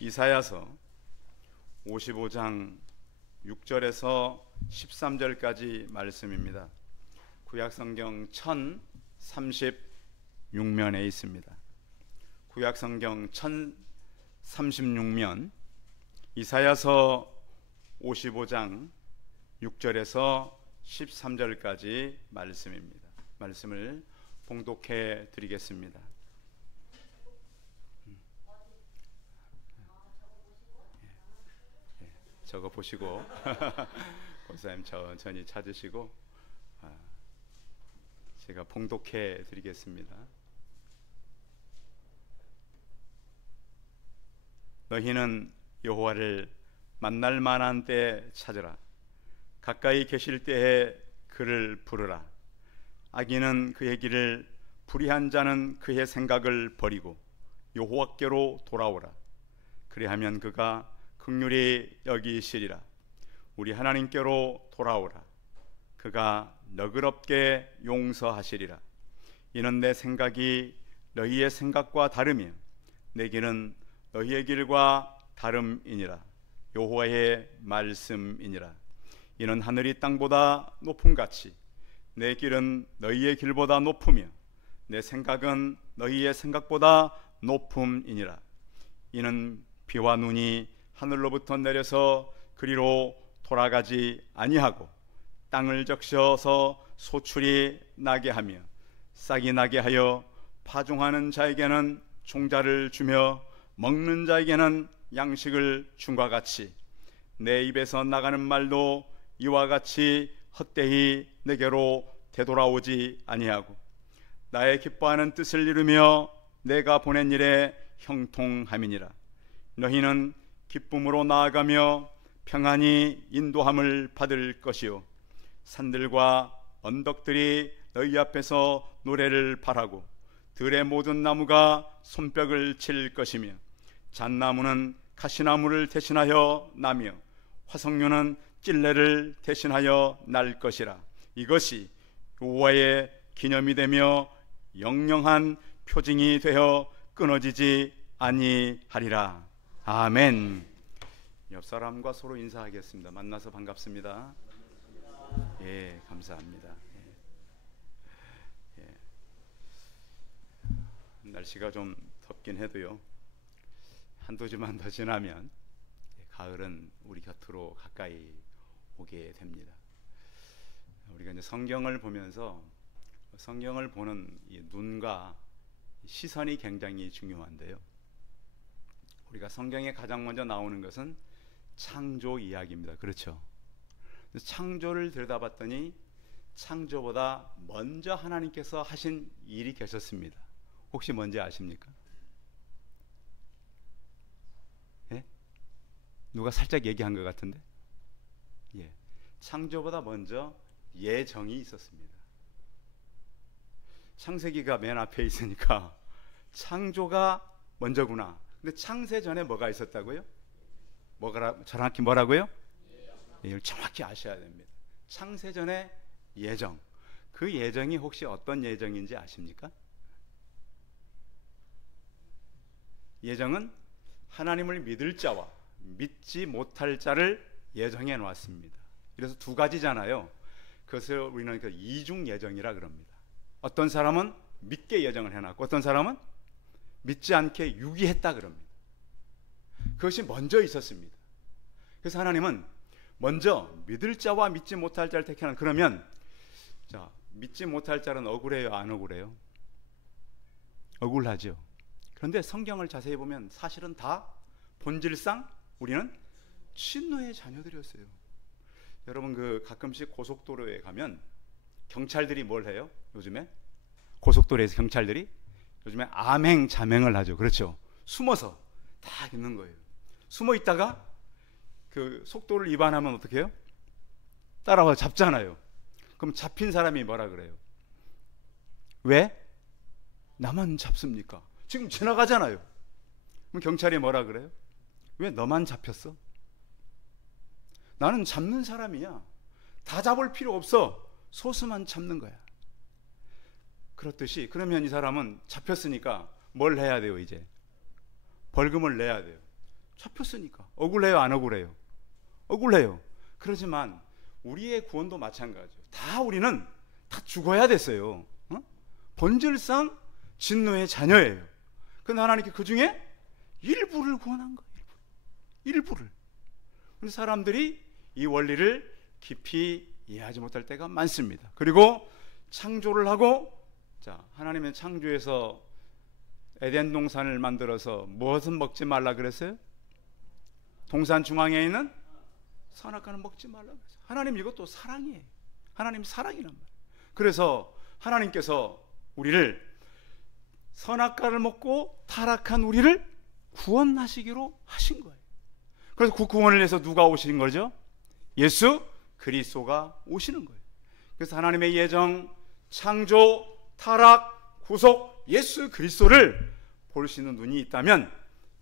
이사야서 55장 6절에서 13절까지 말씀입니다. 구약성경 1036면에 있습니다. 구약성경 1036면 이사야서 55장 6절에서 13절까지 말씀입니다. 말씀을 봉독해 드리겠습니다. 적어 보시고 권사님 천천히 찾으시고 제가 봉독해 드리겠습니다. 너희는 여호와를 만날 만한 때 찾으라. 가까이 계실 때에 그를 부르라. 악인은 그의 길을, 불의한 자는 그의 생각을 버리고 여호와께로 돌아오라. 그리하면 그가 긍휼히 여기시리라. 우리 하나님께로 돌아오라. 그가 너그럽게 용서하시리라. 이는 내 생각이 너희의 생각과 다르며 내 길은 너희의 길과 다름이니라. 여호와의 말씀이니라. 이는 하늘이 땅보다 높음같이 내 길은 너희의 길보다 높으며 내 생각은 너희의 생각보다 높음이니라. 이는 비와 눈이 하늘로부터 내려서 그리로 돌아가지 아니하고 땅을 적셔서 소출이 나게 하며 싹이 나게 하여 파종하는 자에게는 종자를 주며 먹는 자에게는 양식을 줌과 같이 내 입에서 나가는 말도 이와 같이 헛되이 내게로 되돌아오지 아니하고 나의 기뻐하는 뜻을 이루며 내가 보낸 일에 형통함이니라. 너희는 기쁨으로 나아가며 평안히 인도함을 받을 것이요 산들과 언덕들이 너희 앞에서 노래를 발하고 들의 모든 나무가 손뼉을 칠 것이며 잣나무는 가시나무를 대신하여 나며 화석류는 찔레를 대신하여 날 것이라. 이것이 여호와의 기념이 되며 영영한 표징이 되어 끊어지지 아니하리라. 아멘. 옆 사람과 서로 인사하겠습니다. 만나서 반갑습니다. 예, 감사합니다. 예. 날씨가 좀 덥긴 해도요, 한두 주만 더 지나면 가을은 우리 곁으로 가까이 오게 됩니다. 우리가 이제 성경을 보면서 성경을 보는 이 눈과 시선이 굉장히 중요한데요, 우리가 성경에 가장 먼저 나오는 것은 창조 이야기입니다. 그렇죠? 창조를 들여다봤더니 창조보다 먼저 하나님께서 하신 일이 계셨습니다. 혹시 뭔지 아십니까? 예? 누가 살짝 얘기한 것 같은데? 예. 창조보다 먼저 예정이 있었습니다. 창세기가 맨 앞에 있으니까 창조가 먼저구나. 근데 창세 전에 뭐가 있었다고요? 정확히 뭐라고요? 이걸 정확히 아셔야 됩니다. 창세 전에 예정. 그 예정이 혹시 어떤 예정인지 아십니까? 예정은 하나님을 믿을 자와 믿지 못할 자를 예정해 놓았습니다. 그래서 두 가지잖아요. 그것을 우리는 이중 예정이라 그럽니다. 어떤 사람은 믿게 예정을 해놨고 어떤 사람은 믿지 않게 유기했다 그럽니다. 그것이 먼저 있었습니다. 그래서 하나님은 먼저 믿을 자와 믿지 못할 자를 택해놓은. 그러면 자, 믿지 못할 자는 억울해요, 안 억울해요? 억울하죠. 그런데 성경을 자세히 보면 사실은 다 본질상 우리는 친노의 자녀들이었어요. 여러분 가끔씩 고속도로에 가면 경찰들이 뭘 해요? 요즘에 고속도로에서 경찰들이 요즘에 암행 자명을 하죠. 그렇죠? 숨어서 다 있는 거예요. 숨어 있다가 그 속도를 위반하면 어떻게 해요? 따라와 잡잖아요. 그럼 잡힌 사람이 뭐라 그래요? 왜? 나만 잡습니까? 지금 지나가잖아요. 그럼 경찰이 뭐라 그래요? 왜 너만 잡혔어? 나는 잡는 사람이야. 다 잡을 필요 없어. 소수만 잡는 거야. 그렇듯이 그러면 이 사람은 잡혔으니까 뭘 해야 돼요? 이제 벌금을 내야 돼요. 잡혔으니까. 억울해요, 안 억울해요? 억울해요. 그렇지만 우리의 구원도 마찬가지예요. 다 우리는 다 죽어야 됐어요. 본질상 진노의 자녀예요. 그런데 하나님께 그 중에 일부를 구원한 거예요. 일부를. 그런데 사람들이 이 원리를 깊이 이해하지 못할 때가 많습니다. 그리고 창조를 하고, 자, 하나님의 창조에서 에덴 동산을 만들어서 무엇은 먹지 말라 그랬어요? 동산 중앙에 있는 선악과는 먹지 말라 그랬어요. 하나님 이것도 사랑이에요. 하나님 사랑이란 말이에요. 그래서 하나님께서 우리를 선악과를 먹고 타락한 우리를 구원하시기로 하신 거예요. 그래서 그 구원을 위해서 누가 오신 거죠? 예수 그리스도가 오시는 거예요. 그래서 하나님의 예정, 창조, 타락, 구속, 예수 그리스도를 볼 수 있는 눈이 있다면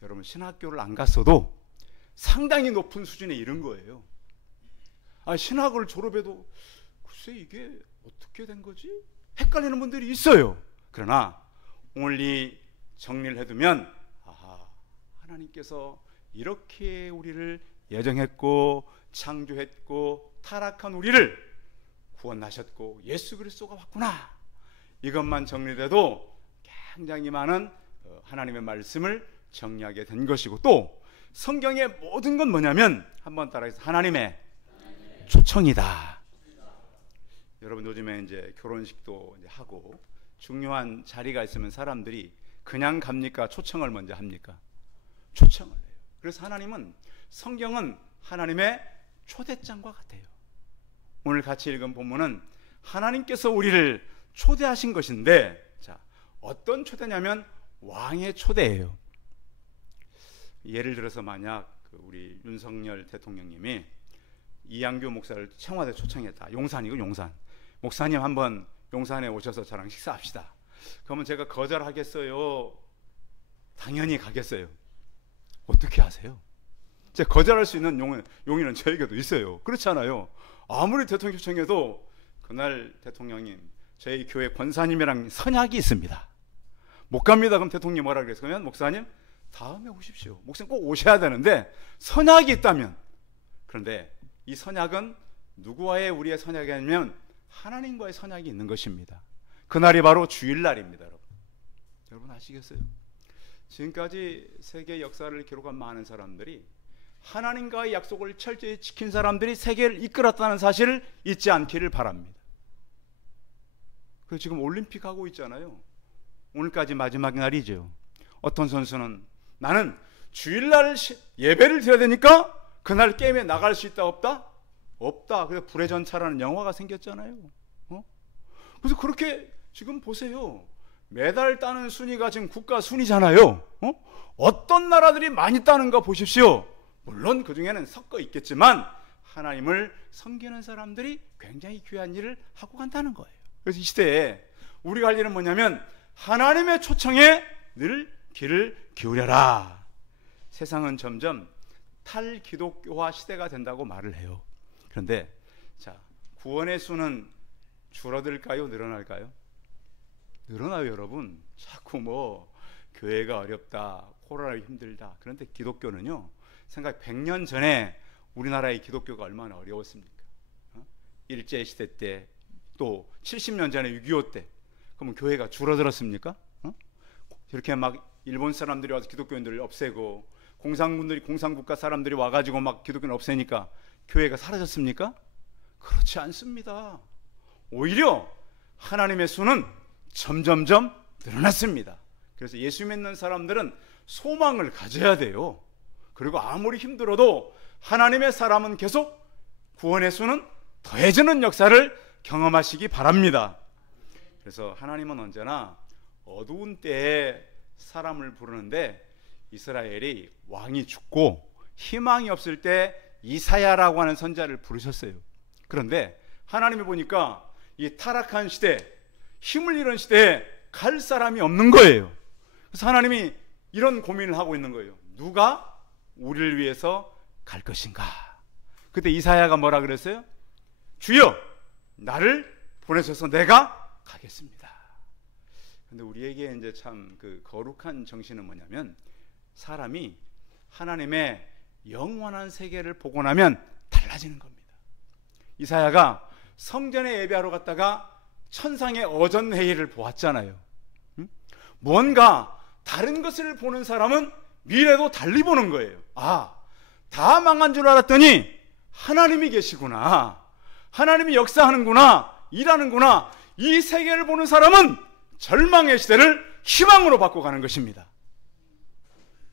여러분 신학교를 안 갔어도 상당히 높은 수준에 이른 거예요. 신학을 졸업해도 글쎄 이게 어떻게 된 거지? 헷갈리는 분들이 있어요. 그러나 오늘 이 정리를 해두면 하나님께서 이렇게 우리를 예정했고 창조했고 타락한 우리를 구원하셨고 예수 그리스도가 왔구나, 이것만 정리돼도 굉장히 많은 하나님의 말씀을 정리하게 된 것이고, 또 성경의 모든 건 뭐냐면 한번 따라해서 하나님의 초청이다. 여러분 요즘에 이제 결혼식도 이제 하고 중요한 자리가 있으면 사람들이 그냥 갑니까? 초청을 먼저 합니까? 초청을 해요. 그래서 하나님은, 성경은 하나님의 초대장과 같아요. 오늘 같이 읽은 본문은 하나님께서 우리를 초대하신 것인데, 자, 어떤 초대냐면 왕의 초대예요. 예를 들어서 만약 우리 윤석열 대통령님이 이양규 목사를 청와대 초청했다. 용산이고 용산. 목사님 한번 용산에 오셔서 저랑 식사합시다. 그러면 제가 거절하겠어요? 당연히 가겠어요. 어떻게 하세요? 제가 거절할 수 있는 용의는 저에게도 있어요. 그렇지 않아요? 아무리 대통령 초청해도 그날 대통령님 저희 교회 권사님이랑 선약이 있습니다. 못 갑니다. 그럼 대통령이 뭐라 그랬으면, 목사님 다음에 오십시오. 목사님 꼭 오셔야 되는데 선약이 있다면. 그런데 이 선약은 누구와의 우리의 선약이 아니면 하나님과의 선약이 있는 것입니다. 그날이 바로 주일날입니다. 여러분 아시겠어요? 지금까지 세계 역사를 기록한 많은 사람들이 하나님과의 약속을 철저히 지킨 사람들이 세계를 이끌었다는 사실을 잊지 않기를 바랍니다. 그래서 지금 올림픽 하고 있잖아요. 오늘까지 마지막 날이죠. 어떤 선수는 나는 주일날 예배를 드려야 되니까 그날 게임에 나갈 수 있다 없다? 없다. 그래서 불의 전차라는 영화가 생겼잖아요. 그래서 그렇게 지금 보세요. 메달 따는 순위가 지금 국가 순위잖아요. 어떤 나라들이 많이 따는가 보십시오. 물론 그 중에는 섞어 있겠지만 하나님을 섬기는 사람들이 굉장히 귀한 일을 하고 간다는 거예요. 그래서 이 시대에 우리가 할 일은 뭐냐면 하나님의 초청에 늘 귀를 기울여라. 세상은 점점 탈기독교화 시대가 된다고 말을 해요. 그런데 자, 구원의 수는 줄어들까요? 늘어날까요? 늘어나요, 여러분. 자꾸 뭐 교회가 어렵다, 코로나가 힘들다. 그런데 기독교는요, 생각 100년 전에 우리나라의 기독교가 얼마나 어려웠습니까? 일제시대 때, 또 70년 전에 6.25 때. 그러면 교회가 줄어들었습니까? 이렇게 막 일본 사람들이 와서 기독교인들을 없애고 공산군들이, 공산국가 사람들이 와가지고 막 기독교인을 없애니까 교회가 사라졌습니까? 그렇지 않습니다. 오히려 하나님의 수는 점점점 늘어났습니다. 그래서 예수 믿는 사람들은 소망을 가져야 돼요. 그리고 아무리 힘들어도 하나님의 사람은 계속 구원의 수는 더해지는 역사를 경험하시기 바랍니다. 그래서 하나님은 언제나 어두운 때에 사람을 부르는데, 이스라엘이 왕이 죽고 희망이 없을 때 이사야라고 하는 선지자를 부르셨어요. 그런데 하나님이 보니까 이 타락한 시대, 힘을 잃은 시대에 갈 사람이 없는 거예요. 그래서 하나님이 이런 고민을 하고 있는 거예요. 누가 우리를 위해서 갈 것인가? 그때 이사야가 뭐라 그랬어요? 주여, 나를 보내셔서 내가 가겠습니다. 근데 우리에게 이제 참 그 거룩한 정신은 뭐냐면, 사람이 하나님의 영원한 세계를 보고 나면 달라지는 겁니다. 이사야가 성전에 예배하러 갔다가 천상의 어전회의를 보았잖아요. 뭔가 다른 것을 보는 사람은 미래도 달리 보는 거예요. 다 망한 줄 알았더니 하나님이 계시구나, 하나님이 역사하는구나, 일하는구나. 이 세계를 보는 사람은 절망의 시대를 희망으로 바꿔가는 것입니다.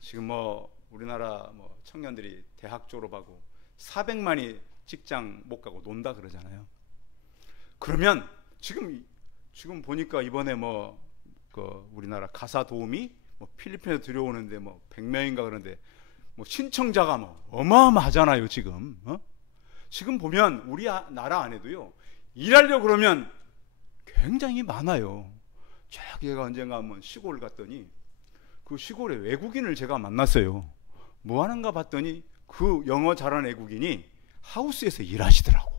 지금 우리나라 청년들이 대학 졸업하고 400만이 직장 못 가고 논다 그러잖아요. 그러면 지금 보니까 이번에 우리나라 가사 도우미 필리핀에서 들여오는데 100명인가 그런데 신청자가 어마어마하잖아요. 지금 보면 우리 나라 안에도요, 일하려고 그러면 굉장히 많아요. 제가 언젠가 한번 시골 갔더니 그 시골에 외국인을 제가 만났어요. 뭐 하는가 봤더니 그 영어 잘하는 외국인이 하우스에서 일하시더라고.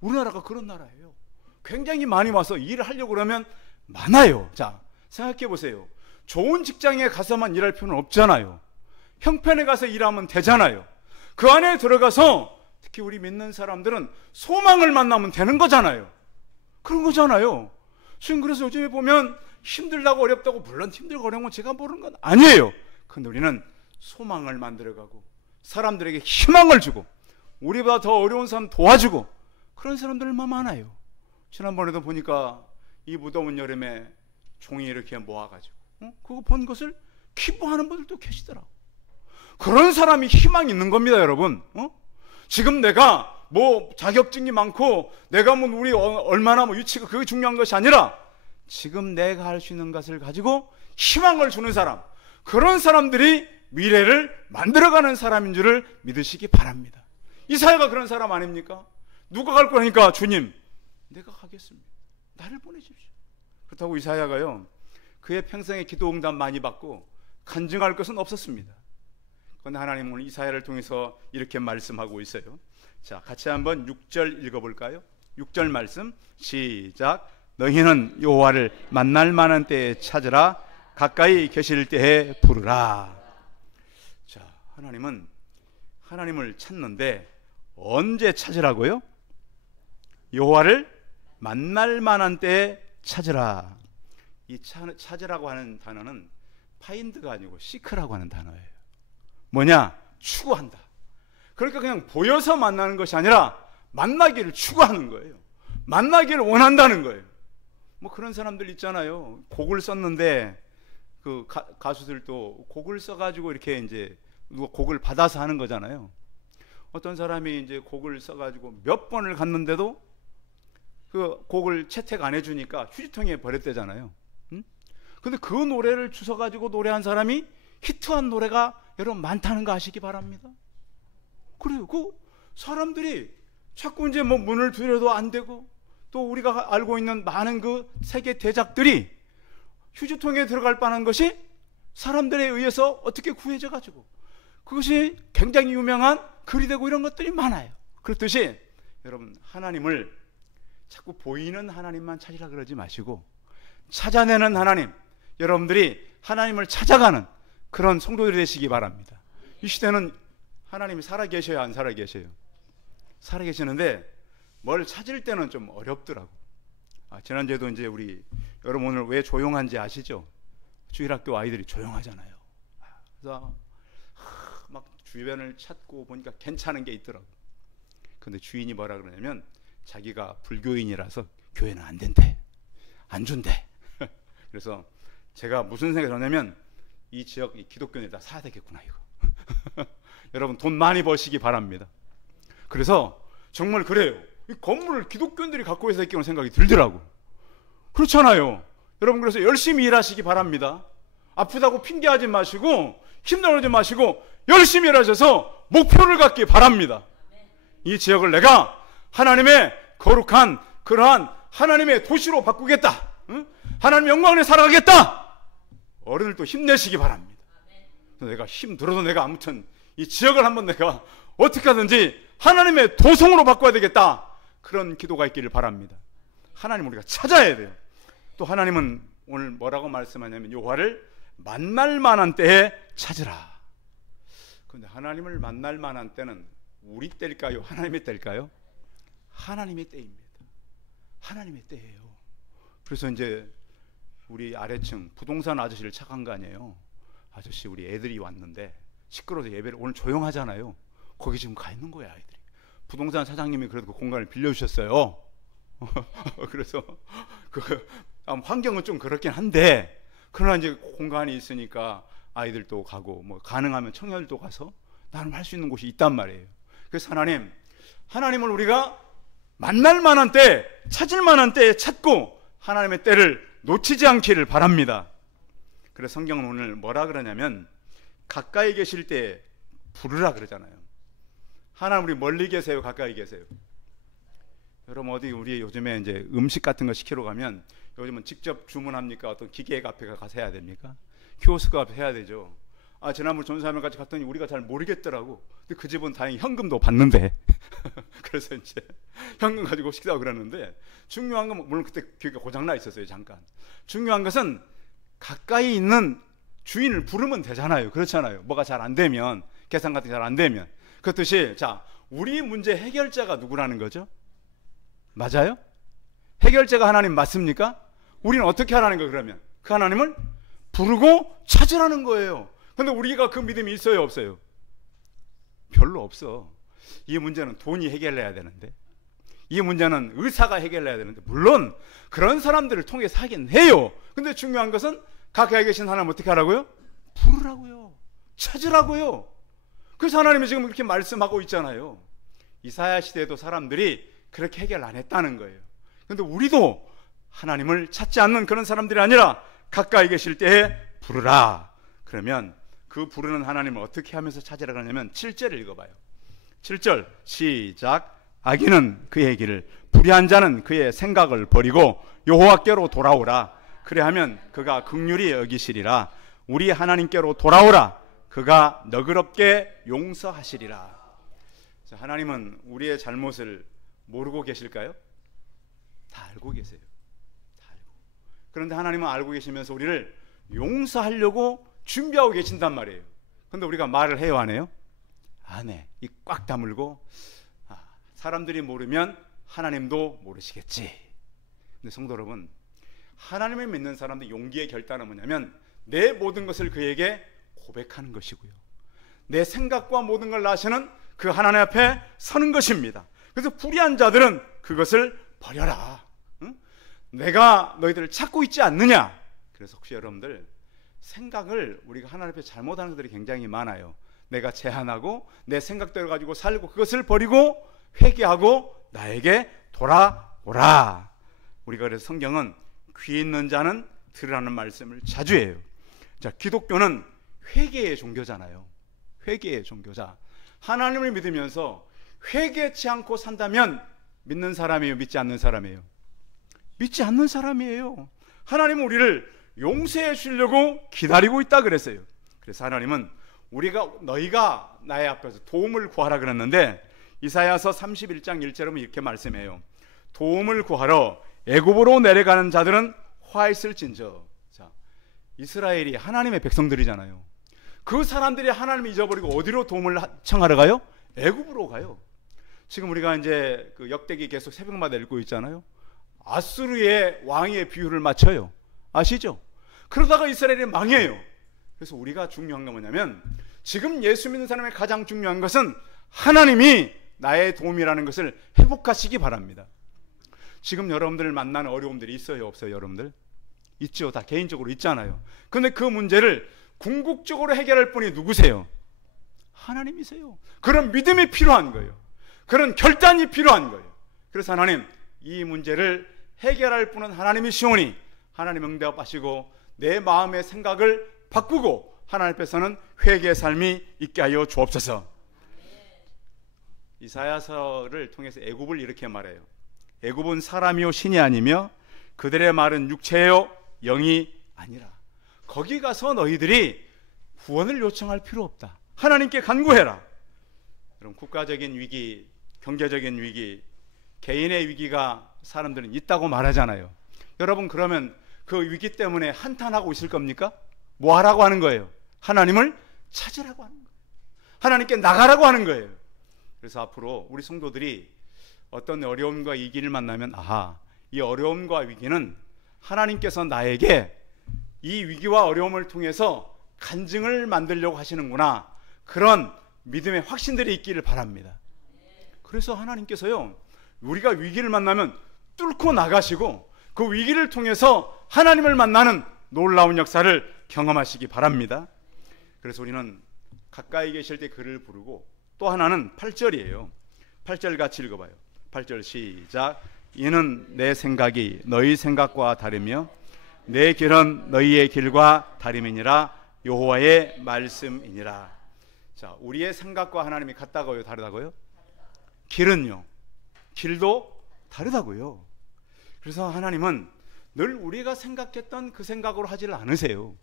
우리나라가 그런 나라예요. 굉장히 많이 와서 일을 하려고 그러면 많아요. 자, 생각해 보세요. 좋은 직장에 가서만 일할 필요는 없잖아요. 형편에 가서 일하면 되잖아요. 그 안에 들어가서 특히 우리 믿는 사람들은 소망을 만나면 되는 거잖아요. 그런 거잖아요. 지금 그래서 요즘에 보면 힘들다고 어렵다고, 물론 힘들고 어려운 건 제가 모르는 건 아니에요. 근데 우리는 소망을 만들어가고 사람들에게 희망을 주고 우리보다 더 어려운 사람 도와주고 그런 사람들 얼마나 많아요. 지난번에도 보니까 이 무더운 여름에 종이 이렇게 모아가지고 그거 본 것을 기뻐하는 분들도 계시더라고. 그런 사람이 희망이 있는 겁니다, 여러분. 지금 내가 자격증이 많고 내가 우리 얼마나 유치가 그게 중요한 것이 아니라 지금 내가 할 수 있는 것을 가지고 희망을 주는 사람, 그런 사람들이 미래를 만들어가는 사람인 줄을 믿으시기 바랍니다. 이사야가 그런 사람 아닙니까? 누가 갈 거니까 주님, 내가 가겠습니다. 나를 보내십시오. 그렇다고 이사야가요, 그의 평생에 기도 응답 많이 받고 간증할 것은 없었습니다. 그런데 하나님은 오늘 이사야를 통해서 이렇게 말씀하고 있어요. 자, 같이 한번 6절 읽어볼까요? 6절 말씀 시작. 너희는 여호와를 만날 만한 때에 찾으라, 가까이 계실 때에 부르라. 자, 하나님을 찾는데 언제 찾으라고요? 여호와를 만날 만한 때에 찾으라. 이 찾으라고 하는 단어는 파인드가 아니고 시크라고 하는 단어예요. 뭐냐? 추구한다. 그러니까 그냥 보여서 만나는 것이 아니라 만나기를 추구하는 거예요. 만나기를 원한다는 거예요. 그런 사람들 있잖아요. 곡을 썼는데 그 가수들도 곡을 써가지고 이렇게 이제 누가 곡을 받아서 하는 거잖아요. 어떤 사람이 이제 곡을 써가지고 몇 번을 갔는데도 그 곡을 채택 안 해주니까 휴지통에 버렸대잖아요. 근데 그 노래를 주워가지고 노래한 사람이 히트한 노래가 여러분 많다는 거 아시기 바랍니다. 그래요. 그 사람들이 자꾸 이제 문을 두드려도 안 되고, 또 우리가 알고 있는 많은 그 세계 대작들이 휴지통에 들어갈 뻔한 것이 사람들에 의해서 어떻게 구해져 가지고 그것이 굉장히 유명한 글이 되고 이런 것들이 많아요. 그렇듯이 여러분, 하나님을 자꾸 보이는 하나님만 찾으라 그러지 마시고 찾아내는 하나님, 여러분들이 하나님을 찾아가는 그런 성도들이 되시기 바랍니다. 이 시대는 하나님이 살아계셔야 안 살아계셔요? 살아계시는데 뭘 찾을 때는 좀 어렵더라고. 지난주에도 이제 우리 여러분 오늘 왜 조용한지 아시죠? 주일학교 아이들이 조용하잖아요. 그래서 막 주변을 찾고 보니까 괜찮은 게 있더라고. 근데 주인이 뭐라 그러냐면 자기가 불교인이라서 교회는 안 된대, 안 준대. 그래서 제가 무슨 생각이 들었냐면 이 지역 이 기독교인에다 사야 되겠구나 이거. 여러분 돈 많이 버시기 바랍니다. 그래서 정말 그래요. 이 건물을 기독교인들이 갖고 있어야 되겠다는 생각이 들더라고. 그렇잖아요. 여러분 그래서 열심히 일하시기 바랍니다. 아프다고 핑계하지 마시고 힘들어하지 마시고 열심히 일하셔서 목표를 갖기 바랍니다. 이 지역을 내가 하나님의 거룩한 그러한 하나님의 도시로 바꾸겠다. 하나님의 영광을 살아가겠다. 어른들도 힘내시기 바랍니다. 내가 힘들어도 내가 아무튼 이 지역을 한번 내가 어떻게 하든지 하나님의 도성으로 바꿔야 되겠다. 그런 기도가 있기를 바랍니다. 하나님 우리가 찾아야 돼요. 또 하나님은 오늘 뭐라고 말씀하냐면 여호와를 만날 만한 때에 찾으라. 그런데 하나님을 만날 만한 때는 우리 때일까요? 하나님의 때일까요? 하나님의 때입니다. 하나님의 때예요. 그래서 이제 우리 아래층 부동산 아저씨를 착한 거 아니에요. 아저씨 우리 애들이 왔는데 시끄러워서 예배를 오늘 조용하잖아요. 거기 지금 가 있는 거야 아이들이. 부동산 사장님이 그래도 그 공간을 빌려주셨어요. 그래서 그 환경은 좀 그렇긴 한데 그러나 이제 공간이 있으니까 아이들도 가고 뭐 가능하면 청년들도 가서 나름 할 수 있는 곳이 있단 말이에요. 그래서 하나님을 우리가 만날 만한 때, 찾을 만한 때에 찾고 하나님의 때를 놓치지 않기를 바랍니다. 그래서 성경은 오늘 뭐라 그러냐면 가까이 계실 때 부르라 그러잖아요. 하나님 우리 멀리 계세요, 가까이 계세요? 여러분 어디 우리 요즘에 이제 음식 같은 거 시키러 가면 요즘은 직접 주문합니까? 어떤 기계 앞에 가서 해야 됩니까? 키오스크 앞에 해야 되죠. 지난번 전사하면 같이 갔더니 우리가 잘 모르겠더라고. 근데 그 집은 다행히 현금도 받는데 그래서 이제 현금 가지고 식사하고 그러는데 중요한 건 물론 그때 기계가 고장나 있었어요 잠깐. 중요한 것은 가까이 있는 주인을 부르면 되잖아요. 그렇잖아요. 뭐가 잘 안 되면 계산 같은 게 잘 안 되면 그렇듯이 자 우리 문제 해결자가 누구라는 거죠? 맞아요? 해결자가 하나님 맞습니까? 우리는 어떻게 하라는 거예요 그러면? 그 하나님을 부르고 찾으라는 거예요. 근데 우리가 그 믿음이 있어요 없어요? 별로 없어. 이 문제는 돈이 해결해야 되는데 이 문제는 의사가 해결해야 되는데 물론 그런 사람들을 통해서 하긴 해요. 근데 중요한 것은 가까이 계신 하나님 어떻게 하라고요? 부르라고요. 찾으라고요. 그래서 하나님이 지금 이렇게 말씀하고 있잖아요. 이사야 시대에도 사람들이 그렇게 해결 안 했다는 거예요. 근데 우리도 하나님을 찾지 않는 그런 사람들이 아니라 가까이 계실 때에 부르라. 그러면 그 부르는 하나님을 어떻게 하면서 찾으라 그러냐면 7절을 읽어봐요. 7절 시작. 악인은 그의 길을 불의한 자는 그의 생각을 버리고 여호와께로 돌아오라. 그래하면 그가 긍휼히 여기시리라. 우리 하나님께로 돌아오라. 그가 너그럽게 용서하시리라. 자, 하나님은 우리의 잘못을 모르고 계실까요? 다 알고 계세요. 다 알고. 그런데 하나님은 알고 계시면서 우리를 용서하려고 준비하고 계신단 말이에요. 그런데 우리가 말을 해요 안 해요? 안 해. 입 꽉 다물고 사람들이 모르면 하나님도 모르시겠지. 근데 성도 여러분 하나님을 믿는 사람들 용기의 결단은 뭐냐면 내 모든 것을 그에게 고백하는 것이고요. 내 생각과 모든 걸 아시는 그 하나님 앞에 서는 것입니다. 그래서 불의한 자들은 그것을 버려라. 응? 내가 너희들을 찾고 있지 않느냐. 그래서 혹시 여러분들 생각을 우리가 하나님 앞에 잘못하는 것들이 굉장히 많아요. 내가 제한하고 내 생각대로 가지고 살고 그것을 버리고 회개하고 나에게 돌아오라. 우리가 그래서 성경은 귀 있는 자는 들으라는 말씀을 자주 해요. 자, 기독교는 회개의 종교잖아요. 회개의 종교자. 하나님을 믿으면서 회개치 않고 산다면 믿는 사람이에요, 믿지 않는 사람이에요? 믿지 않는 사람이에요. 하나님은 우리를 용서해 주려고 기다리고 있다 그랬어요. 그래서 하나님은 너희가 나의 앞에서 도움을 구하라 그랬는데 이사야서 31장 1절은 이렇게 말씀해요. 도움을 구하러 애굽으로 내려가는 자들은 화 있을진저. 자, 이스라엘이 하나님의 백성들이잖아요. 그 사람들이 하나님을 잊어버리고 어디로 도움을 청하러 가요? 애굽으로 가요. 지금 우리가 이제 그 역대기 계속 새벽마다 읽고 있잖아요. 아수르의 왕의 비유를 맞춰요. 아시죠? 그러다가 이스라엘이 망해요. 그래서 우리가 중요한 건 뭐냐면 지금 예수 믿는 사람의 가장 중요한 것은 하나님이 나의 도움이라는 것을 회복하시기 바랍니다. 지금 여러분들 만나는 어려움들이 있어요 없어요 여러분들? 있죠. 다 개인적으로 있잖아요. 근데 그 문제를 궁극적으로 해결할 분이 누구세요? 하나님이세요. 그런 믿음이 필요한 거예요. 그런 결단이 필요한 거예요. 그래서 하나님 이 문제를 해결할 분은 하나님이시오니 하나님 응답하시고 내 마음의 생각을 바꾸고 하나님 앞에서는 회개의 삶이 있게 하여 주옵소서. 이사야서를 통해서 애굽을 이렇게 말해요. 애굽은 사람이요 신이 아니며 그들의 말은 육체요 영이 아니라. 거기 가서 너희들이 구원을 요청할 필요 없다. 하나님께 간구해라. 여러분 국가적인 위기, 경제적인 위기, 개인의 위기가 사람들은 있다고 말하잖아요. 여러분 그러면 그 위기 때문에 한탄하고 있을 겁니까? 뭐 하라고 하는 거예요? 하나님을 찾으라고 하는 거예요. 하나님께 나가라고 하는 거예요. 그래서 앞으로 우리 성도들이 어떤 어려움과 위기를 만나면 이 어려움과 위기는 하나님께서 나에게 이 위기와 어려움을 통해서 간증을 만들려고 하시는구나, 그런 믿음의 확신들이 있기를 바랍니다. 그래서 하나님께서요, 우리가 위기를 만나면 뚫고 나가시고 그 위기를 통해서 하나님을 만나는 놀라운 역사를 경험하시기 바랍니다. 그래서 우리는 가까이 계실 때 그를 부르고, 또 하나는 8절이에요. 8절 같이 읽어봐요. 8절 시작. 이는 내 생각이 너희 생각과 다르며 내 길은 너희의 길과 다름이니라. 여호와의 말씀이니라. 자, 우리의 생각과 하나님이 같다고요, 다르다고요? 길은요, 길도 다르다고요. 그래서 하나님은 늘 우리가 생각했던 그 생각으로 하지를 않으세요.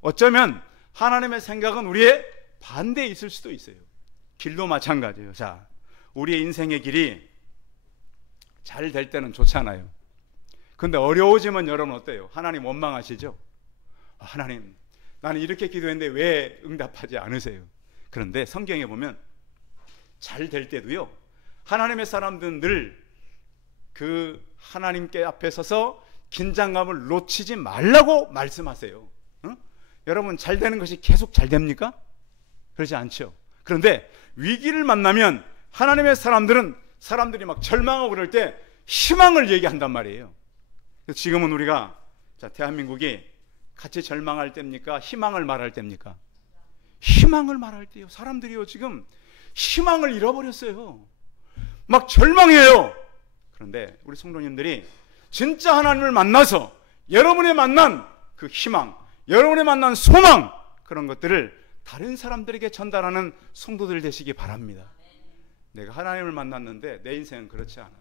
어쩌면 하나님의 생각은 우리의 반대에 있을 수도 있어요. 길도 마찬가지예요. 자, 우리의 인생의 길이 잘 될 때는 좋잖아요. 근데 어려워지면 여러분 어때요? 하나님 원망하시죠? 하나님, 나는 이렇게 기도했는데 왜 응답하지 않으세요? 그런데 성경에 보면 잘 될 때도요, 하나님의 사람들은 늘 그 하나님께 앞에 서서 긴장감을 놓치지 말라고 말씀하세요. 여러분, 잘 되는 것이 계속 잘 됩니까? 그렇지 않죠. 그런데 위기를 만나면 하나님의 사람들이 막 절망하고 그럴 때 희망을 얘기한단 말이에요. 지금은 우리가 대한민국이 같이 절망할 때입니까? 희망을 말할 때입니까? 희망을 말할 때요. 사람들이요, 지금 희망을 잃어버렸어요. 막 절망해요. 그런데 우리 성도님들이 진짜 하나님을 만나서 여러분의 만난 그 희망, 여러분의 만난 소망, 그런 것들을 다른 사람들에게 전달하는 성도들 되시기 바랍니다. 내가 하나님을 만났는데 내 인생은 그렇지 않아.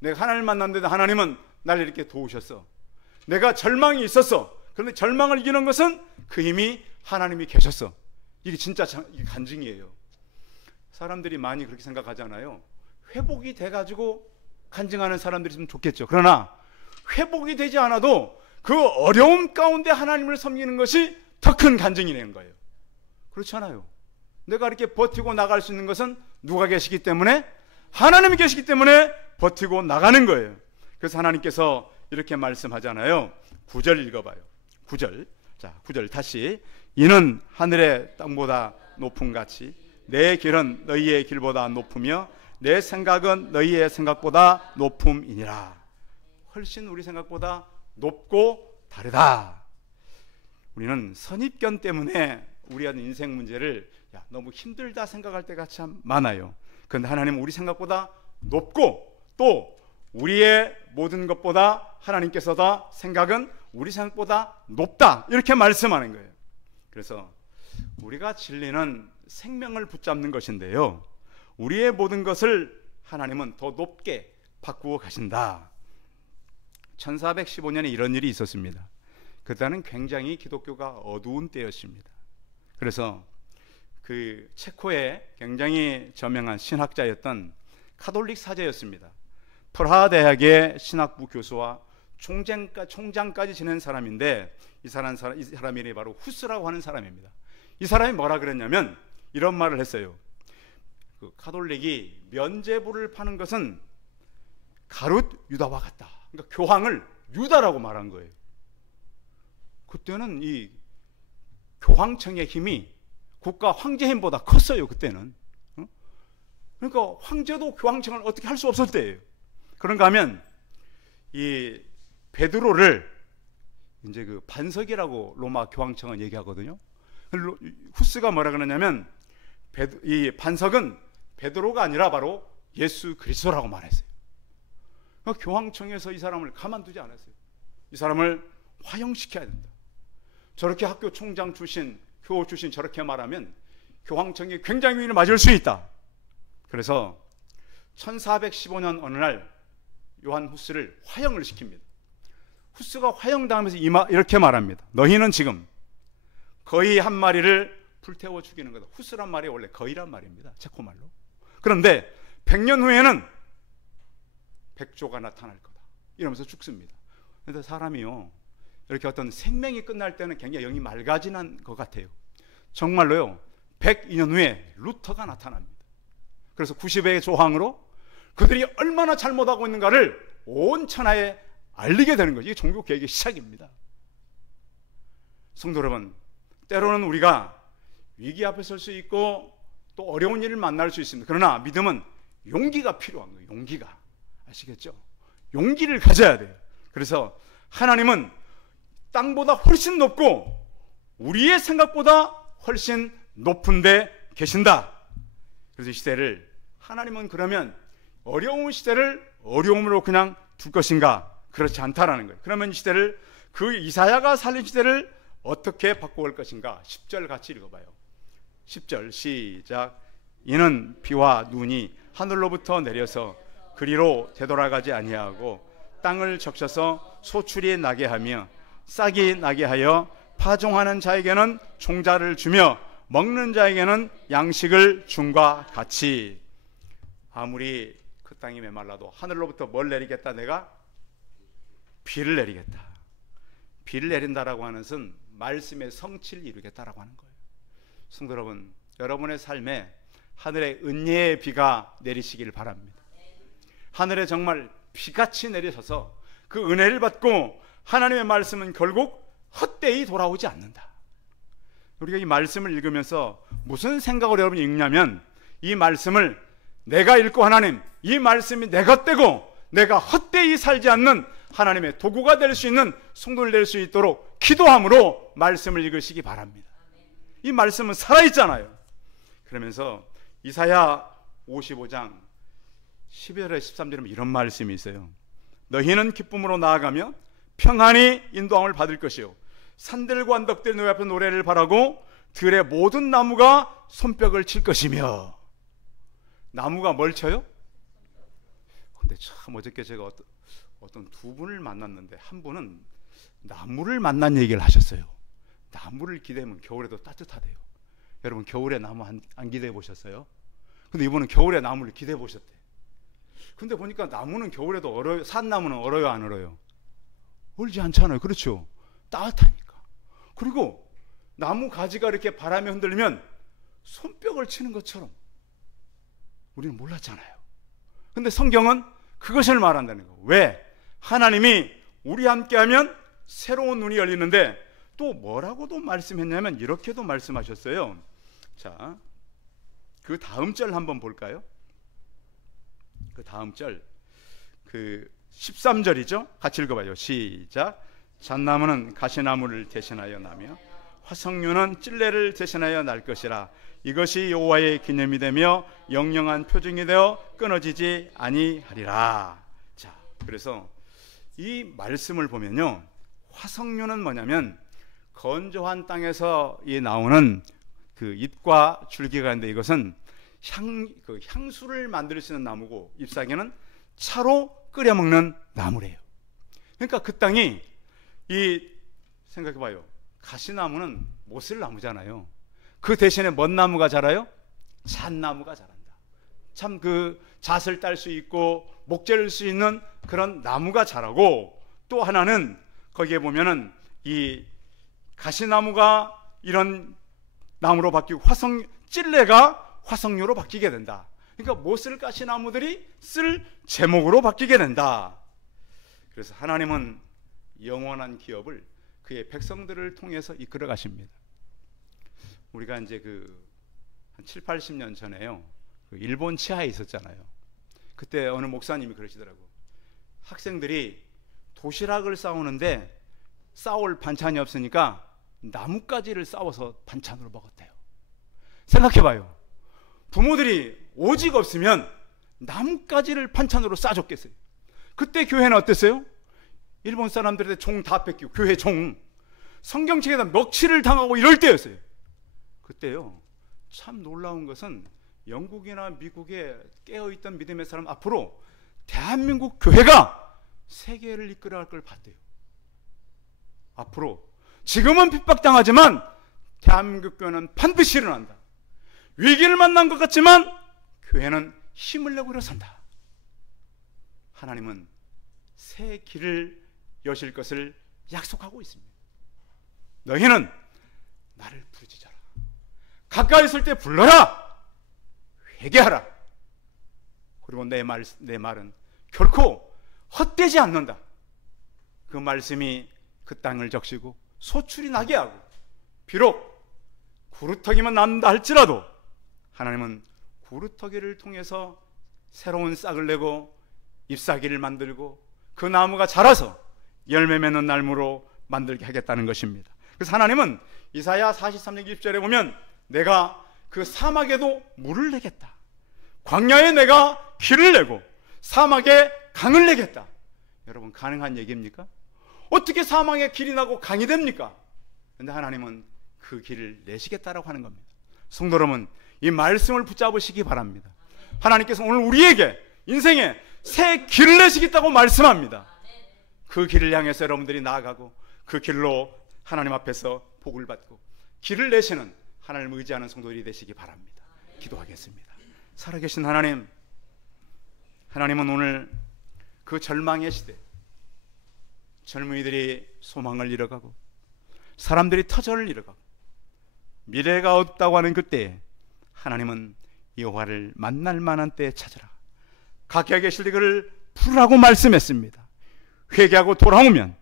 내가 하나님을 만났는데 하나님은 날 이렇게 도우셨어. 내가 절망이 있었어. 그런데 절망을 이기는 것은 그 힘이 하나님이 계셨어. 이게 진짜 이게 간증이에요. 사람들이 많이 그렇게 생각하잖아요. 회복이 돼가지고 간증하는 사람들이 좀 좋겠죠. 그러나 회복이 되지 않아도 그 어려움 가운데 하나님을 섬기는 것이 더 큰 간증이라는 거예요. 그렇지 않아요? 내가 이렇게 버티고 나갈 수 있는 것은 누가 계시기 때문에? 하나님이 계시기 때문에 버티고 나가는 거예요. 그래서 하나님께서 이렇게 말씀하잖아요. 9절 읽어봐요. 9절. 자, 9절 다시. 이는 하늘의 땅보다 높음 같이 내 길은 너희의 길보다 높으며 내 생각은 너희의 생각보다 높음이니라. 훨씬 우리 생각보다 높고 다르다. 우리는 선입견 때문에 우리의 인생 문제를 너무 힘들다 생각할 때가 참 많아요. 그런데 하나님은 우리 생각보다 높고, 또 우리의 모든 것보다 하나님께서다 생각은 우리 생각보다 높다, 이렇게 말씀하는 거예요. 그래서 우리가 진리는 생명을 붙잡는 것인데요, 우리의 모든 것을 하나님은 더 높게 바꾸어 가신다. 1415년에 이런 일이 있었습니다. 그때는 굉장히 기독교가 어두운 때였습니다. 그래서 그 체코의 굉장히 저명한 신학자였던 카톨릭 사제였습니다. 프라하 대학의 신학부 교수와 총장까지 지낸 사람인데, 이 사람 이름이 바로 후스라고 하는 사람입니다. 이 사람이 뭐라 그랬냐면 이런 말을 했어요. 그 카톨릭이 면죄부를 파는 것은 가룟 유다와 같다. 그러니까 교황을 유다라고 말한 거예요. 그때는 이 교황청의 힘이 국가 황제 힘보다 컸어요. 그때는. 그러니까 황제도 교황청을 어떻게 할 수 없을 때예요. 그런가 하면 이 베드로를 이제 그 반석이라고 로마 교황청은 얘기하거든요. 후스가 뭐라 그러냐면 이 반석은 베드로가 아니라 바로 예수 그리스도라고 말했어요. 그러니까 교황청에서 이 사람을 가만두지 않았어요. 이 사람을 화형시켜야 된다. 저렇게 학교 총장 출신, 교우 출신 저렇게 말하면 교황청이 굉장히 위를 맞을 수 있다. 그래서 1415년 어느 날 요한 후스를 화형을 시킵니다. 후스가 화형당하면서 이렇게 말합니다. 너희는 지금 거의 한 마리를 불태워 죽이는 거다. 후스란 말이 원래 거의란 말입니다. 체코말로. 그런데 100년 후에는 백조가 나타날 거다. 이러면서 죽습니다. 그런데 사람이요, 이렇게 어떤 생명이 끝날 때는 굉장히 영이 맑아지는 것 같아요. 정말로요, 102년 후에 루터가 나타납니다. 그래서 90의 조항으로 그들이 얼마나 잘못하고 있는가를 온 천하에 알리게 되는 거죠. 이게 종교개혁의 시작입니다. 성도 여러분, 때로는 우리가 위기 앞에 설 수 있고 또 어려운 일을 만날 수 있습니다. 그러나 믿음은 용기가 필요한 거예요. 용기가. 아시겠죠? 용기를 가져야 돼요. 그래서 하나님은 땅보다 훨씬 높고 우리의 생각보다 훨씬 높은 데 계신다. 그래서 이 시대를 하나님은 그러면 어려운 시대를 어려움으로 그냥 둘 것인가? 그렇지 않다라는 거예요. 그러면 이 시대를, 그 이사야가 살린 시대를 어떻게 바꿔올 것인가? 10절 같이 읽어봐요. 10절 시작. 이는 비와 눈이 하늘로부터 내려서 그리로 되돌아가지 아니하고 땅을 적셔서 소출이 나게 하며 싹이 나게 하여 파종하는 자에게는 종자를 주며 먹는 자에게는 양식을 줌과 같이. 아무리 그 땅이 메말라도 하늘로부터 뭘 내리겠다? 내가 비를 내리겠다. 비를 내린다라고 하는 것은 말씀의 성취를 이루겠다라고 하는 거예요. 성도 여러분, 여러분의 삶에 하늘의 은혜의 비가 내리시길 바랍니다. 하늘에 정말 비같이 내리셔서 그 은혜를 받고 하나님의 말씀은 결국 헛되이 돌아오지 않는다. 우리가 이 말씀을 읽으면서 무슨 생각으로 여러분이 읽냐면, 이 말씀을 내가 읽고 하나님, 이 말씀이 내 것되고 내가 헛되이 살지 않는 하나님의 도구가 될 수 있는 성도를 될 수 있도록 기도함으로 말씀을 읽으시기 바랍니다. 이 말씀은 살아있잖아요. 그러면서 이사야 55장 12절에 13절에 이런 말씀이 있어요. 너희는 기쁨으로 나아가며 평안히 인도함을 받을 것이요 산들과 언덕들이 너희 앞에 노래를 바라고 들의 모든 나무가 손뼉을 칠 것이며. 나무가 뭘 쳐요? 근데 참 어저께 제가 어떤 두 분을 만났는데 한 분은 나무를 만난 얘기를 하셨어요. 나무를 기대면 겨울에도 따뜻하대요. 여러분 겨울에 나무 안 기대해 보셨어요? 근데 이분은 겨울에 나무를 기대해 보셨대. 근데 보니까 나무는 겨울에도 얼어요. 산나무는 얼어요, 안 얼어요? 얼지 않잖아요. 그렇죠? 따뜻하니까. 그리고 나무 가지가 이렇게 바람에 흔들리면 손뼉을 치는 것처럼 우리는 몰랐잖아요. 근데 성경은 그것을 말한다는 거예요. 왜? 하나님이 우리 함께하면 새로운 눈이 열리는데, 또 뭐라고도 말씀했냐면 이렇게도 말씀하셨어요. 자, 그 다음 절 한번 볼까요? 그 다음 절, 그 13절이죠. 같이 읽어봐요. 시작. 잣나무는 가시나무를 대신하여 나며 화석류는 찔레를 대신하여 날 것이라. 이것이 여호와의 기념이 되며 영영한 표징이 되어 끊어지지 아니하리라. 자, 그래서 이 말씀을 보면요, 화석류는 뭐냐면 건조한 땅에서 나오는 그 잎과 줄기가 있는데, 이것은 향수를 만들 수 있는 나무고, 잎사귀는 차로 끓여 먹는 나무래요. 그러니까 그 땅이, 생각해봐요. 가시나무는 못 쓸 나무잖아요. 그 대신에 뭔 나무가 자라요? 잣나무가 자란다. 참 그 잣을 딸 수 있고 목재를 쓸 수 있는 그런 나무가 자라고, 또 하나는 거기에 보면은 이 가시나무가 이런 나무로 바뀌고 찔레가 화석류로 바뀌게 된다. 그러니까 못 쓸 가시나무들이 쓸 제목으로 바뀌게 된다. 그래서 하나님은 영원한 기업을 그의 백성들을 통해서 이끌어 가십니다. 우리가 이제 한 7, 80년 전에요, 일본 치하에 있었잖아요. 그때 어느 목사님이 그러시더라고. 학생들이 도시락을 싸우는데 싸올 반찬이 없으니까 나뭇가지를 싸워서 반찬으로 먹었대요. 생각해봐요. 부모들이 오직 없으면 나뭇가지를 반찬으로 싸줬겠어요. 그때 교회는 어땠어요? 일본 사람들한테 종 다 뺏기고, 교회 종, 성경책에다 먹칠을 당하고 이럴 때였어요. 그때요, 참 놀라운 것은 영국이나 미국에 깨어있던 믿음의 사람 앞으로 대한민국 교회가 세계를 이끌어갈 걸 봤대요. 앞으로 지금은 핍박당하지만 대한민국 교회는 반드시 일어난다. 위기를 만난 것 같지만 교회는 힘을 내고 일어선다. 하나님은 새 길을 여실 것을 약속하고 있습니다. 너희는 나를 부르짖어라. 가까이 있을 때 불러라. 회개하라. 그리고 내 말은 결코 헛되지 않는다. 그 말씀이 그 땅을 적시고 소출이 나게 하고, 비록 구루터기만 남다 할지라도 하나님은 구루터기를 통해서 새로운 싹을 내고 잎사귀를 만들고 그 나무가 자라서 열매 맺는 나무로 만들게 하겠다는 것입니다. 그래서 하나님은 이사야 43장 20절에 보면 내가 그 사막에도 물을 내겠다, 광야에 내가 길을 내고 사막에 강을 내겠다. 여러분, 가능한 얘기입니까? 어떻게 사막에 길이 나고 강이 됩니까? 그런데 하나님은 그 길을 내시겠다라고 하는 겁니다. 성도 여러분, 이 말씀을 붙잡으시기 바랍니다. 하나님께서 오늘 우리에게 인생에 새 길을 내시겠다고 말씀합니다. 그 길을 향해서 여러분들이 나아가고 그 길로 하나님 앞에서 복을 받고 길을 내시는 하나님을 의지하는 성도들이 되시기 바랍니다. 기도하겠습니다. 살아계신 하나님, 하나님은 오늘 그 절망의 시대, 젊은이들이 소망을 잃어가고 사람들이 터전을 잃어가고 미래가 없다고 하는 그때에 하나님은 여호와를 만날 만한 때에 찾으라, 각기에 계실 그를 부르라고 말씀했습니다. 회개하고 돌아오면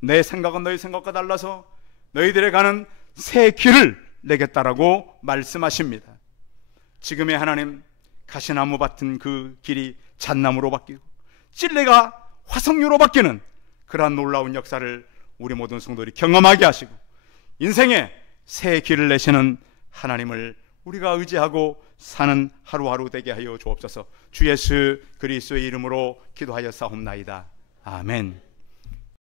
내 생각은 너희 생각과 달라서 너희들에 가는 새 길을 내겠다라고 말씀하십니다. 지금의 하나님, 가시나무 같은 그 길이 잣나무로 바뀌고 찔레가 화석류로 바뀌는 그러한 놀라운 역사를 우리 모든 성도들이 경험하게 하시고 인생에 새 길을 내시는 하나님을 우리가 의지하고 사는 하루하루 되게 하여 주옵소서. 주 예수 그리스도의 이름으로 기도하여 싸움나이다. 아멘.